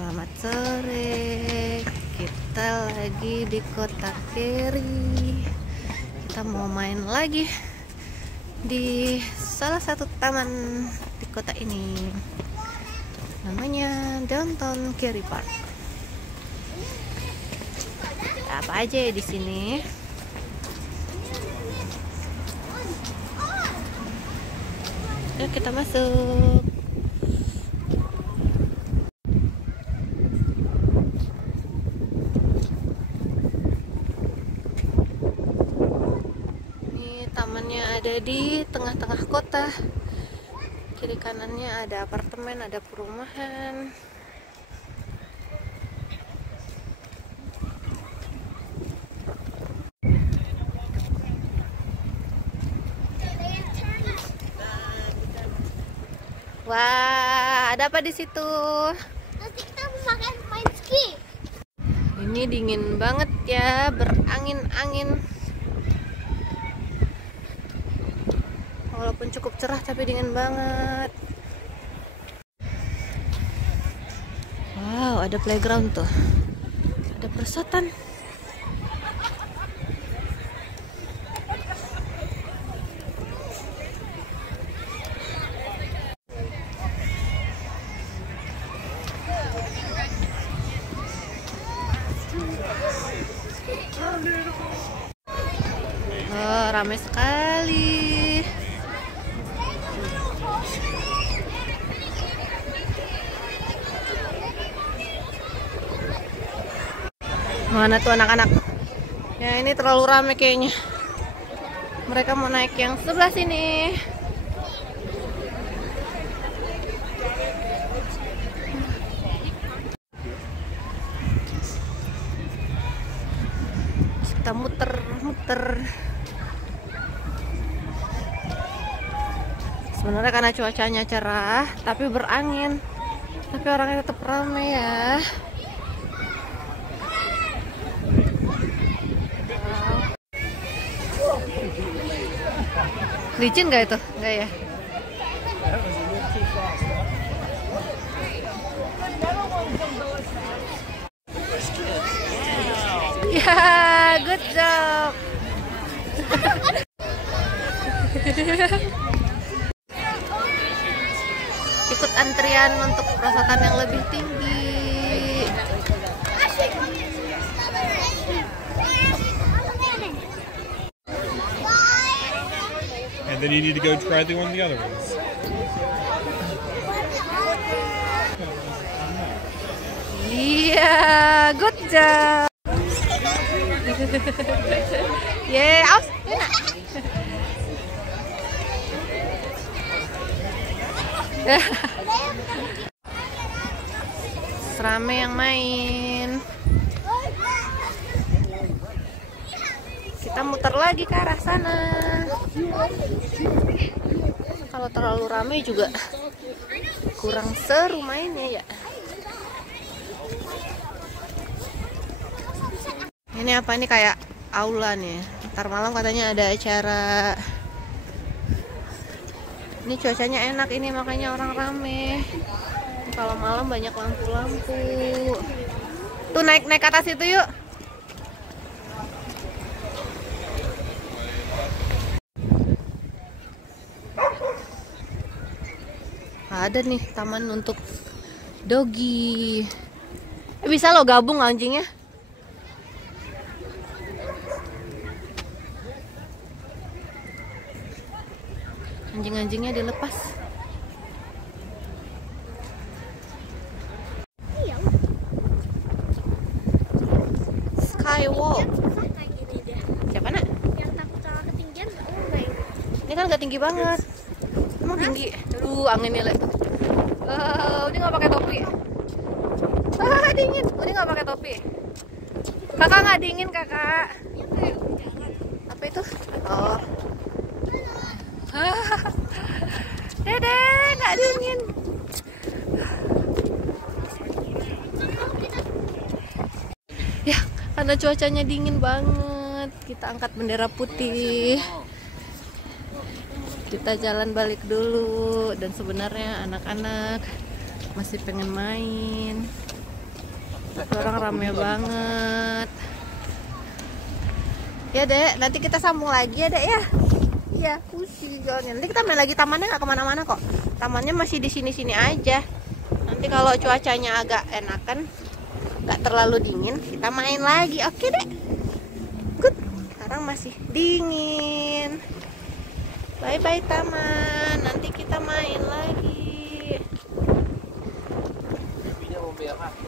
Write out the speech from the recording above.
Selamat sore. Kita lagi di Kota Keri. Kita mau main lagi di salah satu taman di kota ini. Namanya Downtown Keri Park. Apa aja ya di sini? Yuk kita masuk. Tamannya ada di tengah-tengah kota. Kiri kanannya ada apartemen, ada perumahan. Wah, ada apa di situ? Nanti kita mau main ski. Ini dingin banget ya, berangin-angin. Walaupun cukup cerah tapi dingin banget. Wow, ada playground tuh. Ada perosotan. Oh, ramai sekali. Mana tuh anak-anak? Ya ini terlalu ramai kayaknya. Mereka mau naik yang sebelah sini. Kita muter-muter. Sebenarnya karena cuacanya cerah, tapi berangin. Tapi orangnya tetap ramai ya. Licin nggak itu? Nggak ya? Ya, good job. Ikut antrian untuk perosotan yang lebih tinggi. And then you need to go try the one of the other ones. Iya, good job. Yeay, aus. Serame yang main. Kita muter lagi ke arah sana. Kalau terlalu ramai juga kurang seru mainnya ya. Ini apa, ini kayak aula nih. Ntar malam katanya ada acara. Ini cuacanya enak ini makanya orang rame. Kalau malam banyak lampu-lampu. Tuh naik ke atas itu yuk. Ada nih taman untuk doggy. Bisa lo gabung anjingnya. Anjing-anjingnya dilepas. Skywalk. Siapa nak? Yang takut sama ketinggian enggak ini? Ini kan nggak tinggi banget. Emang tinggi. Aduh, anginnya lagi. Udah nggak pakai topi. Dingin. Udah nggak pakai topi. Kakak nggak dingin kakak. Apa itu? Oh. Dede, nggak dingin. Ya, karena cuacanya dingin banget, kita angkat bendera putih. Kita jalan balik dulu. Dan sebenarnya anak-anak masih pengen main. Tapi orang rame banget. Ya dek, nanti kita sambung lagi ya dek ya. Iya, pusing jalannya. Nanti kita main lagi, tamannya nggak kemana-mana kok. Tamannya masih di sini-sini aja. Nanti kalau cuacanya agak enakan, nggak terlalu dingin, kita main lagi. Oke dek. Good. Sekarang masih dingin. Bye bye taman. Nanti kita main lagi.